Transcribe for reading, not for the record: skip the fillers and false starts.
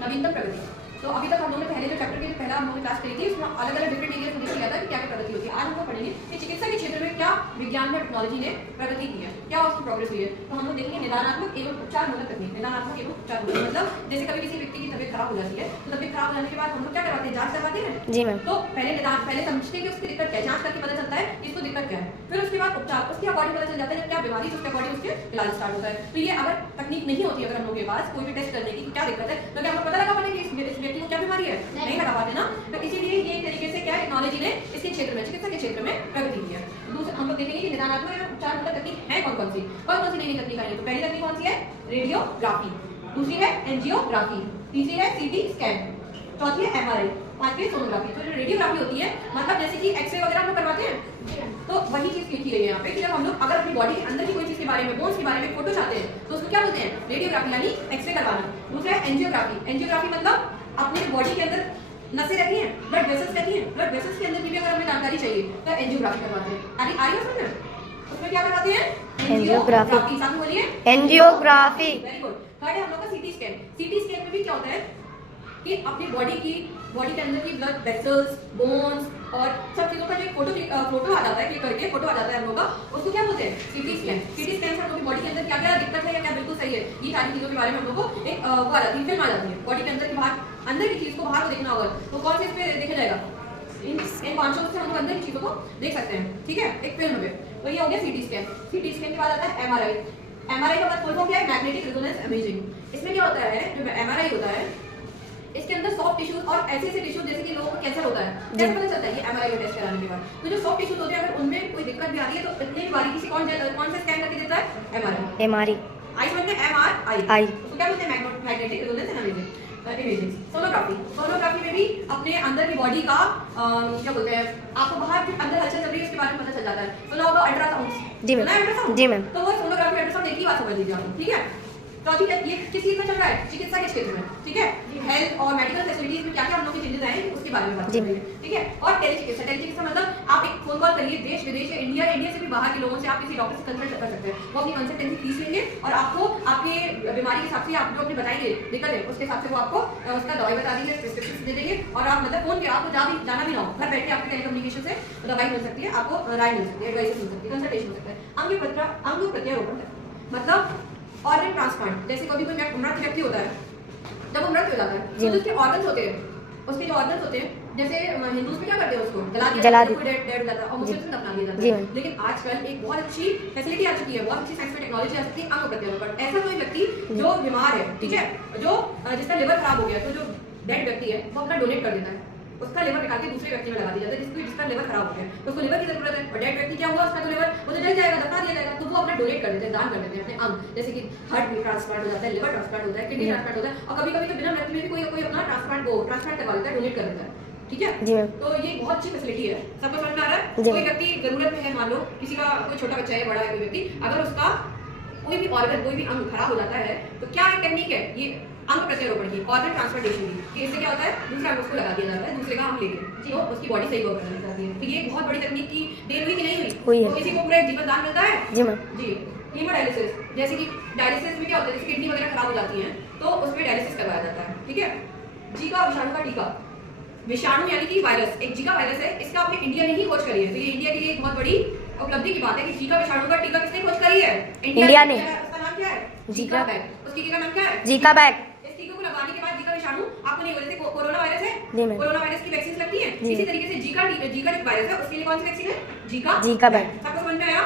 नवीनतम प्रगति। तो अभी तक हम लोगों ने पहले जो चैप्टर के पहला हम लोगों ने क्लास करी थी उसमें अलग अलग डिफरेंट एरियाज को देखा था कि क्या क्या प्रगति होती है। आज हम लोग पढ़ेंगे कि चिकित्सा के क्षेत्र में क्या विज्ञान में टेक्नोलॉजी ने प्रगति की है, क्या उसकी प्रोग्रेस हुई है। तो हम लोग देखेंगे निदानात्मक एवं उपचारमूलक तकनीक। निदानात्मक एवं उपचारमूलक मतलब जैसे कभी किसी व्यक्ति की तबीयत खराब हो जाती है तो तबीयत खराब हो जाने के बाद हम लोग क्या करवाते हैं, जांच करवाते हैं जी मैम। तो पहले समझते हैं कि उसकी दिक्कत क्या है, जांच करके पता चलता है कि इसको दिक्कत क्या है, फिर उसके बाद उपचार उसके अकॉर्डिंग पता चल जाता है क्या बीमारी, उसके अकॉर्डिंग उसके इलाज स्टार्ट होता है। तो ये अगर तकनीक नहीं होती अगर हम लोग के पास कोई भी टेस्ट करने की क्या दिक्कत है तो क्या हम पता लगा पाते कि इस व्यक्ति को क्या बीमारी है, नहीं लगा पाते ना। तो इसीलिए ये एक तरीके से क्या टेक्नोलॉजी ने इसके क्षेत्र में चिकित्सा के क्षेत्र में प्रगति की है। दूसरा हम लोग देखेंगे कि निदानात्मक एवं उपचारमूलक तकनीक है कौन सी नई तकनीक आई है। तो पहली तकनीक कौन सी है, रेडियोग्राफी, दूसरी है एंजियोग्राफी, तीसरी है सीटी स्कैन, चौथी है एमआरआई, पांचवी सोनोग्राफी। तो जो रेडियोग्राफी होती है मतलब जैसे कि एक्सरे वगैरह हम लोग करवाते हैं तो वही चीज लिखी गई है यहाँ पे कि जब हम लोग अगर अपनी बॉडी के अंदर की कोई चीज के बारे में, बोन्स के बारे में फोटो चाहते हैं तो उसको क्या बोलते हैं, रेडियोग्राफी यानी एक्सरे करवाना। दूसरा है एंजियोग्राफी। एंजियोग्राफी मतलब अपने बॉडी के अंदर नसें रहती हैं, ब्लड वेसल्स रहती हैं, ब्लड वेसल्स के अंदर की भी अगर हमें जानकारी चाहिए तो एंजियोग्राफी करवाते हैं। आई समझ में, उसमें क्या करवाते हैं, एंजियोग्राफी। साथ में बोलिए एंजियोग्राफी। Very good. थर्ड है हम लोग का सीटी स्कैन। सीटी स्कैन में भी क्या होता है कि अपनी बॉडी के अंदर की ब्लड वेसल्स, बोन्स और सब चीजों का जो फोटो आ जाता है, क्लिक करके फोटो आ जाता है हम लोग का, उसको क्या बोलते हैं, सीटी स्कैन। सीटी स्कैन से हम लोग की बॉडी के अंदर क्या क्या दिक्कत है या क्या बिल्कुल सही है, ये सारी चीजों के बारे में हम लोग को एक वो आ जाती है, फिल्म आ जाती है। बॉडी के अंदर की बाहर अंदर की चीज को बाहर को देखना होगा तो कौन से इस पे देखा जाएगा, इन पांचों से हम लोग अंदर की चीजों को देख सकते हैं, ठीक है, एक फिल्म में। तो ये हो गया सीटी स्कैन। सीटी स्कैन के बाद आता है एमआरआई। एमआरआई का मतलब क्या है, मैग्नेटिक रेजोनेंस इमेजिंग। इसमें क्या होता है, जो एमआरआई होता है इसके अंदर सॉफ्ट टिश्यूज और ऐसे टिश्यूज जैसे कि लोगों को कैंसर होता है, कैसे पता चलता है ये एमआरआई का टेस्ट कराने के बाद। तो जो सॉफ्ट टिश्यूज होते हैं अगर उनमें कोई दिक्कत भी आ रही है तो इतनी बारीकी से कौन से स्कैन करके देता है, एमआरआई। एमआरआई आई समझ में, एमआरआई उसको क्या बोलते हैं, magnetic resonance imaging. Sonography. Sonography में भी अपने अंदर की बॉडी का क्या बोलते हैं, आपको बाहर जो अंदर हलचल चल रही है उसके बारे में पता चल जाता है। सुना होगा अल्ट्रासाउंड, जी मैम। जी मैम। तो वो सोनोग्राफी अल्ट्रासाउंड एक ही बात समझ लीजिए आप, ठीक है। चौथी ये किस चीज में चल रहा है, चिकित्सा के क्षेत्र में, ठीक है। हेल्थ और मेडिकल फैसिलिटीज में क्या क्या हम लोग के चेंजेस आए हैं उसके बारे में बात कर रहे हैं, ठीक है। और टेलीचिकित्सा। टेलीचिकित्सा मतलब आप एक फोन कॉल करिए देश विदेश या इंडिया से भी बाहर के लोगों से आप किसी डॉक्टर से कंसल्ट कर सकते हैं। वो अपनी कंसल्टेंसी फीस लेंगे और आपको आपके बीमारी के हिसाब से आप जो अपने बताएंगे दिक्कत है उसके हिसाब से वो आपको उसका दवाई बता देंगे, प्रिस्क्रिप्शन दे देंगे और आप मतलब फोन पे आपको जाना भी ना हो, घर बैठे आपको टेलीकम्युनिकेशन से दवाई मिल सकती है, आपको राय मिल सकती है, एडवाइस मिल सकती है, कंसल्टेशन हो सकता है। अंग प्रत्यारोपण मतलब ऑर्गन ट्रांसप्लांट। जैसे कभी कोई मृत व्यक्ति होता है, जब वो मृत हो जाता है तो उसके ऑर्गन्स होते हैं, उसके जो ऑर्गन्स होते हैं जैसे हिंदूज में क्या करते हैं उसको जला दिया, डेड हो जाता है और मुसलमान दफना दिया जाता है। लेकिन आजकल एक बहुत अच्छी फैसिलिटी आ चुकी है, बहुत अच्छी साइंस में टेक्नोलॉजी आ चुकी है, अंग प्रत्यारोपण। ऐसा कोई व्यक्ति जो बीमार है, ठीक है, जो जिसका लिवर खराब हो गया, तो जो डेड व्यक्ति है वो अपना डोनेट कर देता है, उसका लिवर निकाल के दूसरे व्यक्ति में लगा दिया जाता है जिसका लिवर खराब हो गया, तो उसको लिवर की जरूरत है। और डेड व्यक्ति क्या हुआ, उसका तो लिवर वो तो जल जाएगा, दफना दिया जाएगा, तो वो अपना डोनेट कर देते हैं, दान कर देते हैं अपने अंग। जैसे कि हार्ट ट्रांसप्लांट हो जाता है, लिवर ट्रांसप्लांट होता है, किडनी ट्रांसप्लांट होता है और कभी-कभी तो बिना मृत्यु में भी कोई अपना ट्रांसप्लांट करवा देता है, डोनेट कर देता है, ठीक है जी मैम। तो ये बहुत अच्छी फैसिलिटी है, सबको समझ में आ रहा है। कोई व्यक्ति जरूरत में है, मान लो किसी का कोई छोटा बच्चा है, बड़ा है कोई व्यक्ति, अगर उसका कोई भी ऑर्गन, कोई भी अंग खराब हो जाता है तो क्या टेक्निक है, ये अंग प्रत्यारोपण की, ऑर्गन ट्रांसप्लांटेशन की, कि इससे क्या होता है, दूसरा अंग उसको लगा दिया जाता है, दूसरे का अंग लेके जी वो उसकी बॉडी सही वर्क करने जाती है। तो ये बहुत बड़ी तकनीक की देर हुई कि नहीं हुई, तो किसी को पूरा जीवन दान मिलता है। जी मैम। जी हीमोडायलिसिस, जैसे कि डायलिसिस में क्या होता है, जैसे किडनी वगैरह खराब हो जाती है तो उसमें डायलिसिस करवाया जाता है, ठीक है। जीका विषाणु का टीका। विषाणु यानी कि वायरस, एक जीका वायरस है, इसका अपने इंडिया ने ही खोज करी है, तो ये इंडिया के लिए एक बहुत बड़ी उपलब्धि की बात है कि जीका विषाणु का टीका किसने खोज करी है, इंडिया ने। उसका नाम क्या है, जीका बैग। उस टीके का नाम क्या है, जीका बैग। इस टीके को लगाने के बाद जीका विषाणु आपको नहीं हो, जैसे कोरोना वायरस है, कोरोना वायरस की वैक्सीन लगती है, इसी तरीके से जीका वायरस है, उसके लिए कौन सी वैक्सीन है, जीका बैग। सबको समझ में आया।